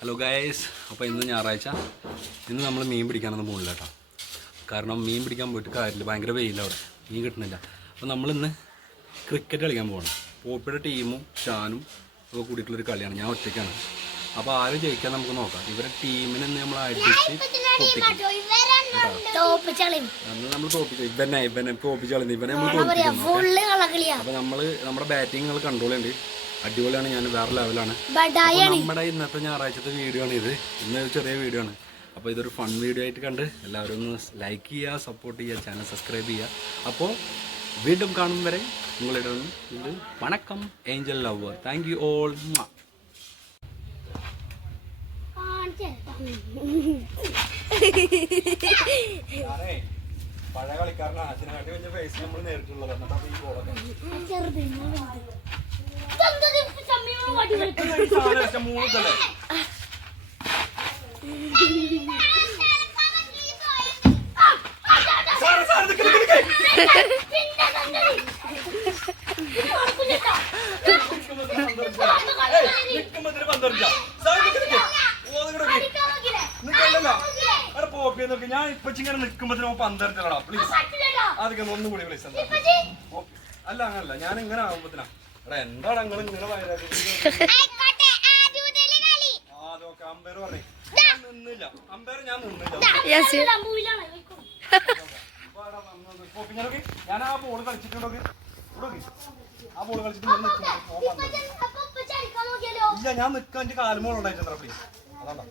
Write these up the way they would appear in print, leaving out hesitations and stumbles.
Hello guys, അപ്പോൾ ഇന്ന് ഞായറാഴ്ച. ഇന്ന് നമ്മൾ മീൻ പിടിക്കാനൊന്നും പോകുന്നില്ല കേട്ടോ. കാരണം മീൻ പിടിക്കാൻ പോയിട്ട് കാര്യമില്ല, ഭയങ്കര വെയിലാണ് അവിടെ, മീൻ കിട്ടുന്നില്ല. അപ്പോൾ നമ്മളിന്ന് ക്രിക്കറ്റ് കളിക്കാൻ പോകണം. പോപ്പിയുടെ ടീമും ഷാനും ഒക്കെ കൂടിയിട്ടുള്ളൊരു കളിയാണ്. ഞാൻ ഒറ്റയ്ക്കാണ്. അപ്പോൾ ആര് ജയിക്കാൻ നമുക്ക് നോക്കാം. ഇവരുടെ ടീമിനെ നമ്മൾ അടിച്ച് നമ്മൾ തോപ്പിക്കും. ഇവനെ തോപ്പിച്ച് കളയുന്നു, ഇവനെ നമ്മൾ തോപ്പിക്കുന്നു. അപ്പോൾ നമ്മുടെ ബാറ്റിംഗ് നിങ്ങൾ കൺട്രോൾ ചെയ്യുന്നുണ്ട്. അടിപൊളിയാണ്. ഞാൻ വേറെ ലെവലാണ്. നമ്മുടെ ഇന്നത്തെ ഞായറാഴ്ചത്തെ വീഡിയോ ആണ് ഇത്. ഇന്നൊരു ചെറിയ വീഡിയോ ആണ്. അപ്പോൾ ഇതൊരു ഫൺ വീഡിയോ ആയിട്ട് കണ്ട് എല്ലാവരും ഒന്ന് ലൈക്ക് ചെയ്യുക, സപ്പോർട്ട് ചെയ്യുക, ചാനൽ സബ്സ്ക്രൈബ് ചെയ്യുക. അപ്പോൾ വീണ്ടും കാണും വരെ നിങ്ങളുടെ ഇത് വണക്കം Angel lover. Thank you all. പഴയ കളിക്കാരനാണ്. അതിനായിട്ട് വലിയ ഫേസ് നമ്മൾ നേരിട്ടുള്ളത്. എന്നിട്ട് ഈ ബോളൊക്കെ മൂന്നല്ലേ ഞാൻ ഇപ്പൊ ഇങ്ങനെ നിൽക്കുമ്പോ പന്തരത്തിലടാ പ്ലീസ്. അതൊക്കെ ഒന്നും കൂടി പ്ലീസ്. അല്ല അങ്ങനല്ല, ഞാൻ ഇങ്ങനെ ആകുമ്പോത്തിനാ എടാ എന്താണ് നിങ്ങൾ ഇങ്ങനെ വയറാക്കി. അമ്പയർ പറഞ്ഞു ഞാൻ നിന്നില്ല. അമ്പയർ ഞാൻ നിന്നില്ല. ഞാൻ ആ ബോൾ കളിച്ചിട്ടുണ്ടോ? ആ ബോൾ കളിച്ചിട്ട് ഇല്ല, ഞാൻ നിൽക്കാൻ എന്റെ കാലുമോൾ ഉണ്ടായിട്ടുണ്ടോ പ്ലീസ്. അതാണ്ടോ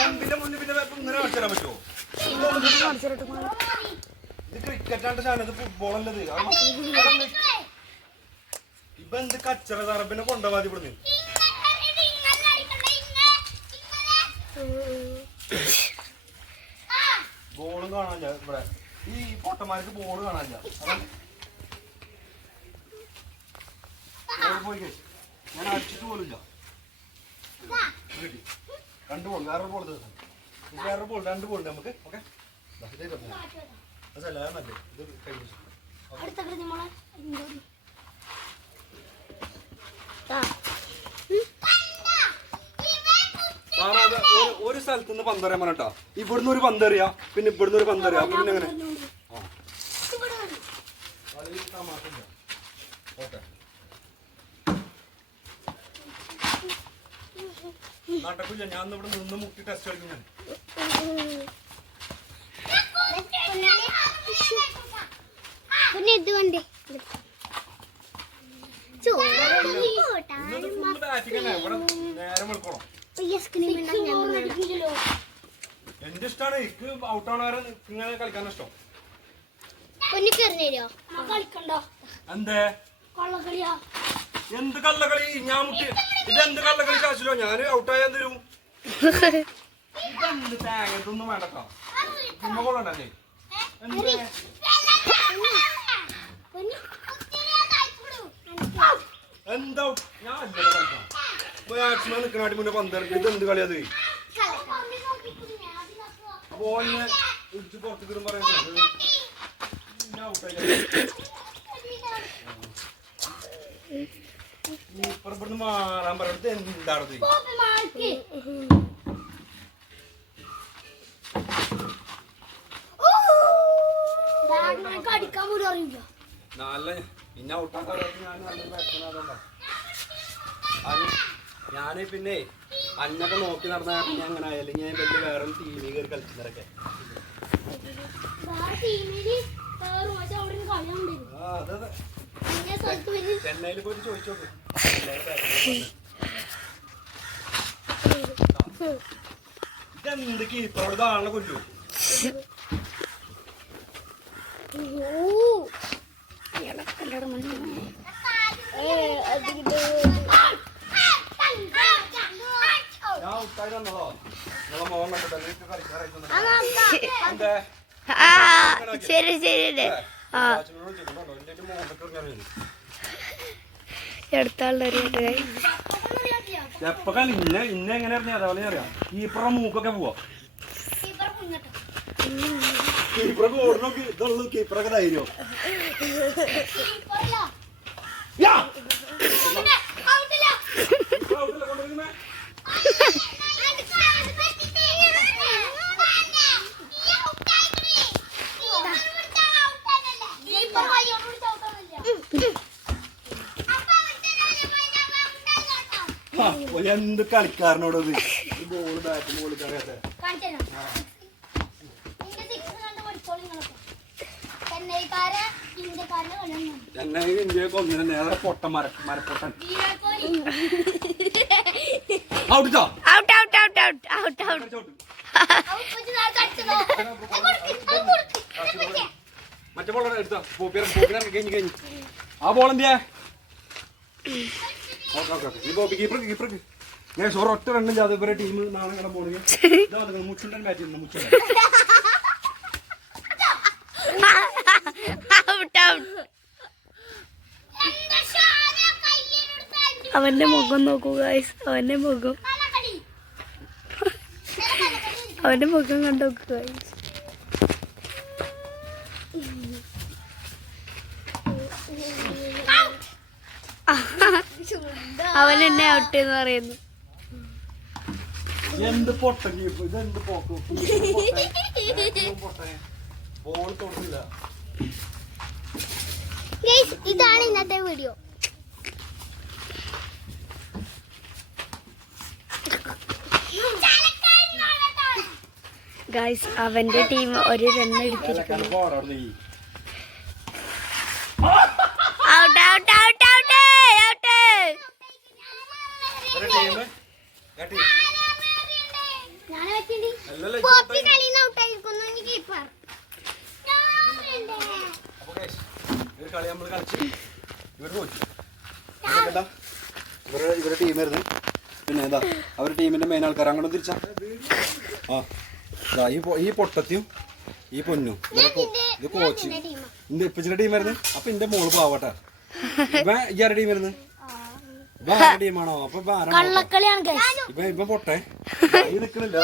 കമ്പിന്റെ മുന്നിൽ പിന്നെ ഇങ്ങനെ കളിച്ചാൻ പറ്റുമോ? ഇത് ക്രിക്കറ്റാണ്ട് ഞാനത് ഫുട്ബോളല്ലത്. ഇപ്പൊ എന്ത് കച്ചറ സാറ പിന്നെ കൊണ്ടുപോകാതെ ഇവിടുന്ന്. ബോളും കാണാനില്ല ഇവിടെ. ഈ പൊട്ടന്മാർക്ക് ബോള് കാണാനില്ല. പോയി ഞാൻ അടിച്ചിട്ട് പോലില്ല. രണ്ട് ബോൾ, വേറെ ബോൾ, വേറെ ബോൾ, രണ്ട് ബോൾ നമുക്ക്. ഓക്കെ അതല്ല നല്ലേ. ഇത് കഴിഞ്ഞു. ഒരു സ്ഥലത്ത് നിന്ന് പന്തറിയാൻ പറഞ്ഞാ. ഇവിടുന്ന് ഒരു പന്തറിയാ, പിന്നെ ഇവിടുന്ന് ഒരു പന്തറിയാ. പിന്നെ അങ്ങനെ ഓക്കെ നടക്കില്ല. ഞാൻ ഇവിടെ നിന്ന് മുട്ടി ടെസ്റ്റ് കളിക്കും. ഞാൻ എന്റെ ഇഷ്ടമാണ്. എനിക്ക് ഔട്ടാണ് ഇങ്ങനെ കളിക്കാൻ ഇഷ്ടം. എന്തേ എന്ത് കള്ളക്കളി? ഞാൻ മുട്ടി. ഇതെന്ത് കള്ളക്കളി? കാശിലോ ഞാൻ ഔട്ടായാൻ തരും. ഇതെന്ത് തേങ്ങ? ഇതൊന്നും വേണ്ടട്ടോ. ഉമ്മ കൊള്ളണ്ടേ? എന്താ ഞാൻ കളിക്കാം. ബാറ്റ്സ്മാൻ നിൽക്കണാട്ടി മുന്നേ പന്തറിട്ട് ഇതെന്ത് കളിയത്? ബോളിനെ ഇടിച്ച് പുറത്തേക്ക് ഇടും പറയുന്നത് ഇപ്പുറപ്പെടുന്ന് മാറാൻ പറയുന്നത് എന്താണത്? നല്ല പിന്നെ ഔട്ടാക്കാൻ ഞാന് പിന്നെ അന്നൊക്കെ നോക്കി നടന്ന ഞാൻ അങ്ങനെ ആയാലും ഞാൻ വലിയ വേറെ ടീമിൽ കയറി കളിക്കുന്നവരൊക്കെ. അതെ ചെന്നൈയിൽ പോയിട്ട് ചോദിച്ചോക്ക്. ഇതെന്ത് കീപ്പറോട് ആളെ കൊല്ലു. ഞാൻ ഉട്ടായി തന്നതോ നിങ്ങളെ മോൻ കണ്ടിട്ട് കളിക്കാറായിട്ട്. ശരി ശരി എപ്പോ കളി ഇന്ന എങ്ങനെ അറിയാം? അതേപോലെ അറിയാം. കീപ്പറുടെ മൂക്കൊക്കെ പോവാ. കീപ്പറൊക്കെ ഓടണോക്ക് ഇതുള്ളൂ കീപ്പറൊക്കെ ധൈര്യം എന്ത് കളിക്കാരനോടത് ബോള് ബാറ്റ് ബോള് കളിയാത്ത ചെന്നൈ ഇന്ത്യയൊക്കെ ഒന്നിനെ നേരെ പൊട്ടൻ മരപ്പൊട്ടൻ ഔട്ടോ out out out out out out മറ്റേ ബോള എടുത്തോ കഴിഞ്ഞു ആ ബോൾ എന്തിയാ ഈ ബോബി കീപ്പർക്ക് ഞാൻ സോറ് ഒറ്റ റണ്ണും ജാതവരെ ടീം നാളെ കട പോണെങ്കിൽ മുച്ചുണ്ടൻ ബാറ്റ് ചെയ്യുന്നു മുച്ചുണ്ടൻ അവന്റെ മുഖം നോക്കൂ ഗൈസ് അവന്റെ മുഖം കണ്ടോക്കൂ ഗൈസ് അവൻ എന്നെ ഔട്ട് എന്ന് പറയുന്നു എന്ത് പൊട്ട ഇതെന്ത് പോക്ക് ബോൾ തൊട്ടില്ല ഇതാണ് ഇന്നത്തെ വീഡിയോ. ഗൈസ് അവന്റെ ടീം ഒരു റൺ എടുത്തിരിക്കുന്നു out out out out out കളി നമ്മൾ കളിച്ച് ഇവർ തോറ്റു ഇവരുടെ ടീമായിരുന്നു പിന്നെ എന്താ അവരുടെ ടീമിന്റെ മെയിൻ ആൾക്കാർ അങ്ങോട്ട് തിരിച്ചാ ആ ഈ പൊട്ടത്തിയും ഈ പൊന്നും ഇത് കോച്ച് എന്റെ ഇപ്പച്ചിന്റെ ടീമായിരുന്നു അപ്പൊ എന്റെ മോള് പാവട്ടെ ഇപ്പൊ ഇയാരുടെ ടീമായിരുന്നു ഇപ്പൊ ആരുടെ ടീമാണോ അപ്പൊ ഇപ്പൊ പൊട്ടെ ഈ നിക്കണില്ല